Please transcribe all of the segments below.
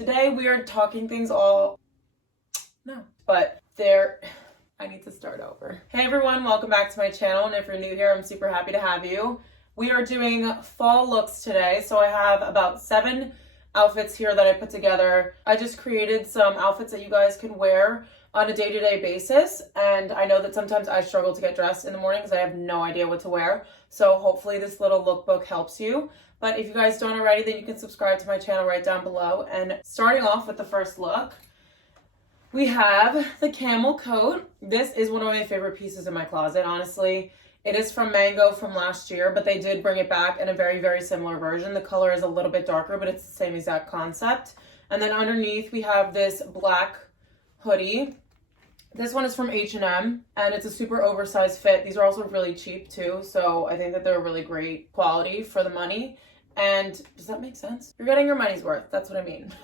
Today we are talking things all, no, but I need to start over. Hey everyone, welcome back to my channel, and if you're new here, I'm super happy to have you. We are doing fall looks today, so I have about 7 outfits here that I put together. I just created some outfits that you guys can wear on a day-to-day basis, and I know that sometimes I struggle to get dressed in the morning because I have no idea what to wear, so hopefully this little lookbook helps you. But if you guys don't already, then you can subscribe to my channel right down below. And starting off with the first look, we have the Camel Coat. This is one of my favorite pieces in my closet, honestly. It is from Mango from last year, but they did bring it back in a very, very similar version. The color is a little bit darker, but it's the same exact concept. And then underneath, we have this black hoodie. This one is from H&M, and it's a super oversized fit. These are also really cheap too, so I think that they're really great quality for the money. And does that make sense? You're getting your money's worth. That's what I mean.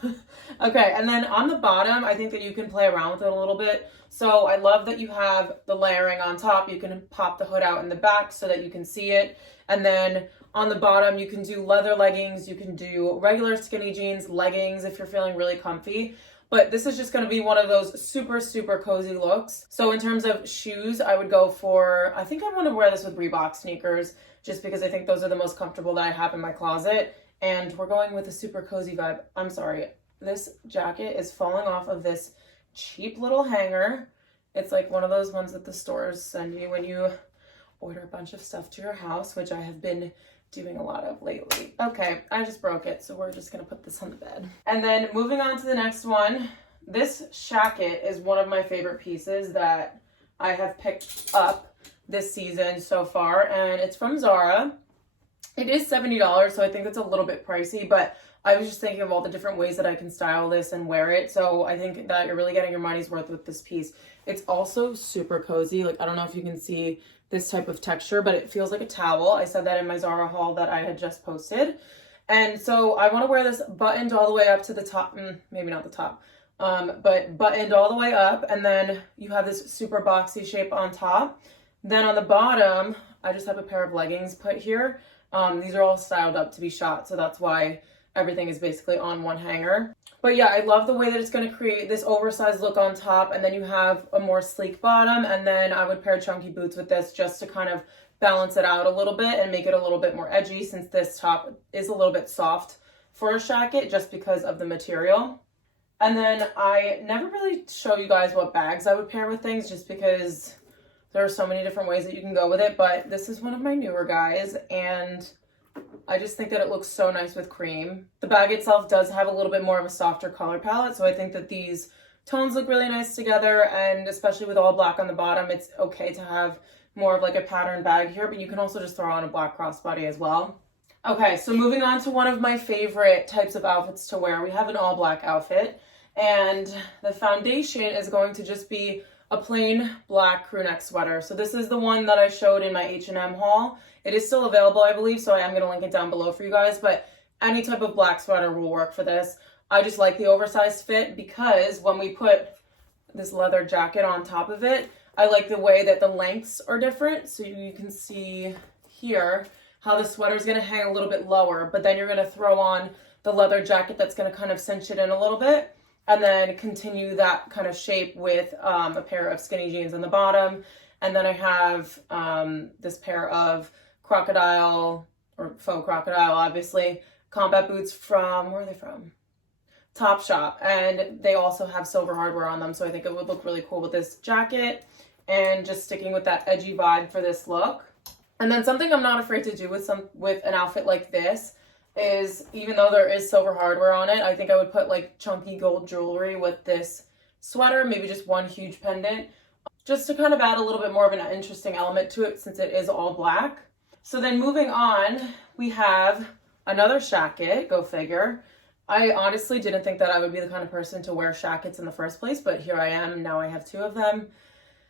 Okay, and then on the bottom, I think that you can play around with it a little bit. So I love that you have the layering on top. You can pop the hood out in the back so that you can see it. And then on the bottom, you can do leather leggings. You can do regular skinny jeans, leggings if you're feeling really comfy. But this is just going to be one of those super, super cozy looks. So in terms of shoes, I would go for, I think I want to wear this with Reebok sneakers, just because I think those are the most comfortable that I have in my closet. And we're going with a super cozy vibe. I'm sorry, this jacket is falling off of this cheap little hanger. It's like one of those ones that the stores send you when you order a bunch of stuff to your house, which I have been doing a lot of lately. Okay, I just broke it, so we're just gonna put this on the bed. And then moving on to the next one, this jacket is one of my favorite pieces that I have picked up this season so far, and it's from Zara. It is $70, so I think it's a little bit pricey, but I was just thinking of all the different ways that I can style this and wear it, so I think that you're really getting your money's worth with this piece. It's also super cozy. Like, I don't know if you can see this type of texture, but it feels like a towel. I said that in my Zara haul that I had just posted. And so I want to wear this buttoned all the way up to the top, maybe not the top, but buttoned all the way up. And then you have this super boxy shape on top. Then on the bottom, I just have a pair of leggings put here. These are all styled up to be shot, so that's why everything is basically on one hanger. But yeah, I love the way that it's going to create this oversized look on top, and then you have a more sleek bottom, and then I would pair chunky boots with this just to kind of balance it out a little bit and make it a little bit more edgy, since this top is a little bit soft for a jacket just because of the material. And then I never really show you guys what bags I would pair with things, just because there are so many different ways that you can go with it, but this is one of my newer guys, and I just think that it looks so nice with cream. The bag itself does have a little bit more of a softer color palette, so I think that these tones look really nice together, and especially with all black on the bottom, it's okay to have more of like a pattern bag here, but you can also just throw on a black crossbody as well. Okay, so moving on to one of my favorite types of outfits to wear. We have an all black outfit, and the foundation is going to just be a plain black crew neck sweater. So this is the one that I showed in my H&M haul. It is still available, I believe, so I am going to link it down below for you guys, but any type of black sweater will work for this. I just like the oversized fit because when we put this leather jacket on top of it, I like the way that the lengths are different. So you can see here how the sweater is going to hang a little bit lower, but then you're going to throw on the leather jacket that's going to kind of cinch it in a little bit, and then continue that kind of shape with a pair of skinny jeans on the bottom. And then I have this pair of crocodile, or faux crocodile, obviously, combat boots from, where are they from? Topshop. And they also have silver hardware on them, so I think it would look really cool with this jacket, and just sticking with that edgy vibe for this look. And then something I'm not afraid to do with an outfit like this is, even though there is silver hardware on it, I think I would put like chunky gold jewelry with this sweater, maybe just one huge pendant, just to kind of add a little bit more of an interesting element to it since it is all black. So then moving on, we have another jacket, go figure. I honestly didn't think that I would be the kind of person to wear jackets in the first place, but here I am. Now I have 2 of them.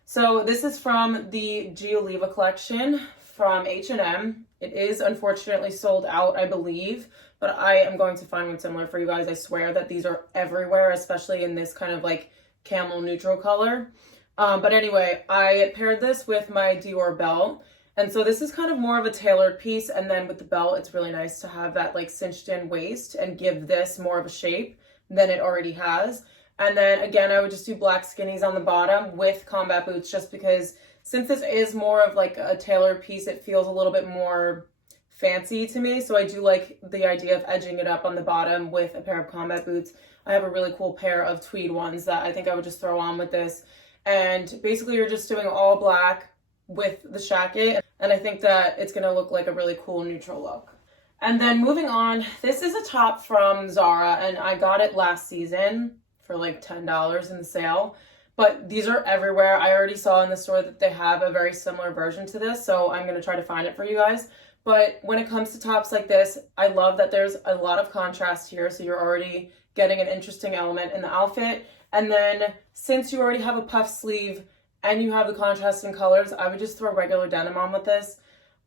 So this is from the Gioliva collection from H&M. It is unfortunately sold out, I believe, but I am going to find one similar for you guys. I swear that these are everywhere, especially in this kind of like camel neutral color. But anyway, I paired this with my Dior belt. And so this is kind of more of a tailored piece, and then with the belt, it's really nice to have that like cinched in waist and give this more of a shape than it already has. And then again, I would just do black skinnies on the bottom with combat boots, just because since this is more of like a tailored piece, it feels a little bit more fancy to me. So I do like the idea of edging it up on the bottom with a pair of combat boots. I have a really cool pair of tweed ones that I think I would just throw on with this. And basically you're just doing all black with the jacket. And I think that it's gonna look like a really cool neutral look. And then moving on, this is a top from Zara and I got it last season for like $10 in the sale. But these are everywhere. I already saw in the store that they have a very similar version to this, so I'm gonna try to find it for you guys. But when it comes to tops like this, I love that there's a lot of contrast here, so you're already getting an interesting element in the outfit. And then since you already have a puff sleeve and you have the contrasting colors, I would just throw regular denim on with this.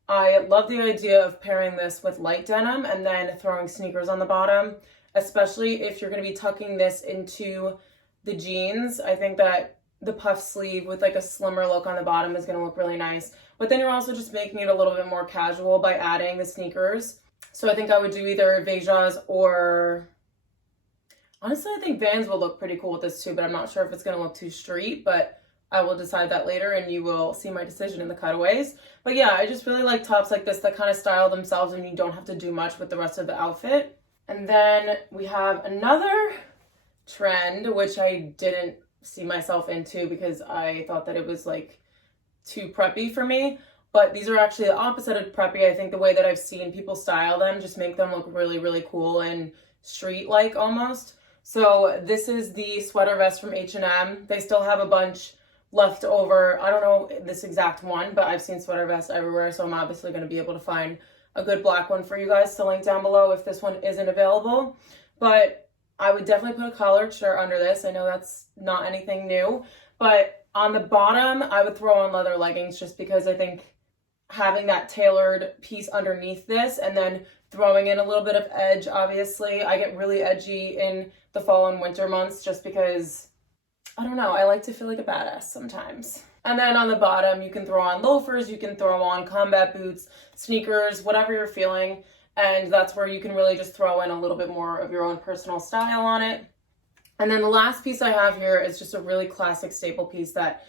I love the idea of pairing this with light denim and then throwing sneakers on the bottom, especially if you're going to be tucking this into the jeans. I think that the puff sleeve with like a slimmer look on the bottom is going to look really nice. But then you're also just making it a little bit more casual by adding the sneakers. So I think I would do either Vejas or... honestly, I think Vans will look pretty cool with this too, but I'm not sure if it's going to look too street, but I will decide that later and you will see my decision in the cutaways. But yeah, I just really like tops like this that kind of style themselves and you don't have to do much with the rest of the outfit. And then we have another trend, which I didn't see myself into because I thought that it was like too preppy for me. But these are actually the opposite of preppy. I think the way that I've seen people style them just make them look really, really cool and street-like almost. So this is the sweater vest from H&M. They still have a bunch left over. I don't know this exact one, but I've seen sweater vests everywhere, so I'm obviously going to be able to find a good black one for you guys to link down below if this one isn't available. But I would definitely put a collared shirt under this. I know that's not anything new, but on the bottom, I would throw on leather leggings just because I think having that tailored piece underneath this and then throwing in a little bit of edge, obviously. I get really edgy in the fall and winter months just because, I don't know, I like to feel like a badass sometimes. And then on the bottom, you can throw on loafers, you can throw on combat boots, sneakers, whatever you're feeling. And that's where you can really just throw in a little bit more of your own personal style on it. And then the last piece I have here is just a really classic staple piece that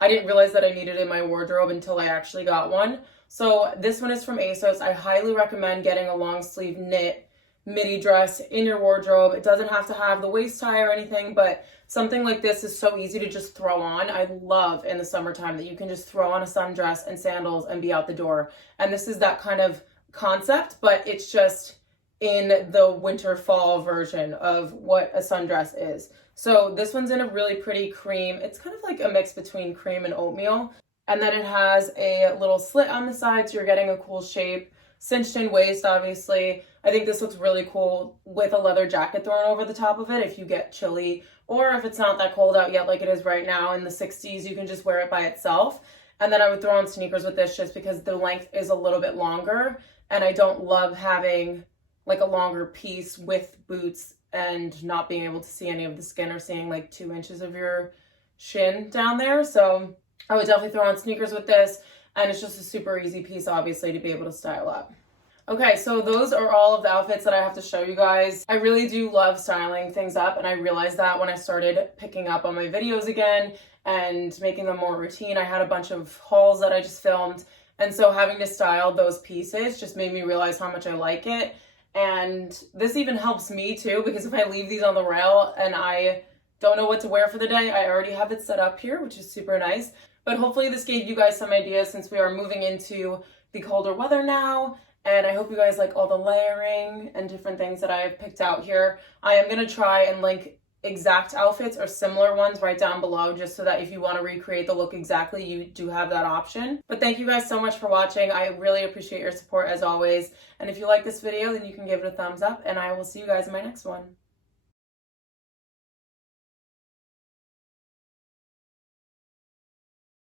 I didn't realize that I needed in my wardrobe until I actually got one. So this one is from ASOS. I highly recommend getting a long sleeve knit midi dress in your wardrobe. It doesn't have to have the waist tie or anything, but something like this is so easy to just throw on. I love in the summertime that you can just throw on a sundress and sandals and be out the door. And this is that kind of concept, but it's just in the winter fall version of what a sundress is. So this one's in a really pretty cream. It's kind of like a mix between cream and oatmeal. And then it has a little slit on the side, so you're getting a cool shape. Cinched in waist, obviously. I think this looks really cool with a leather jacket thrown over the top of it if you get chilly, or if it's not that cold out yet like it is right now in the 60s, you can just wear it by itself. And then I would throw on sneakers with this just because the length is a little bit longer, and I don't love having like a longer piece with boots and not being able to see any of the skin or seeing like 2 inches of your shin down there. So I would definitely throw on sneakers with this, and it's just a super easy piece, obviously, to be able to style up. Okay, so those are all of the outfits that I have to show you guys. I really do love styling things up, and I realized that when I started picking up on my videos again and making them more routine. I had a bunch of hauls that I just filmed, and so having to style those pieces just made me realize how much I like it. And this even helps me too, because if I leave these on the rail and I don't know what to wear for the day, I already have it set up here, which is super nice. But hopefully this gave you guys some ideas since we are moving into the colder weather now. And I hope you guys like all the layering and different things that I've picked out here. I am going to try and link exact outfits or similar ones right down below, just so that if you want to recreate the look exactly, you do have that option. But thank you guys so much for watching. I really appreciate your support as always. And if you like this video, then you can give it a thumbs up, and I will see you guys in my next one.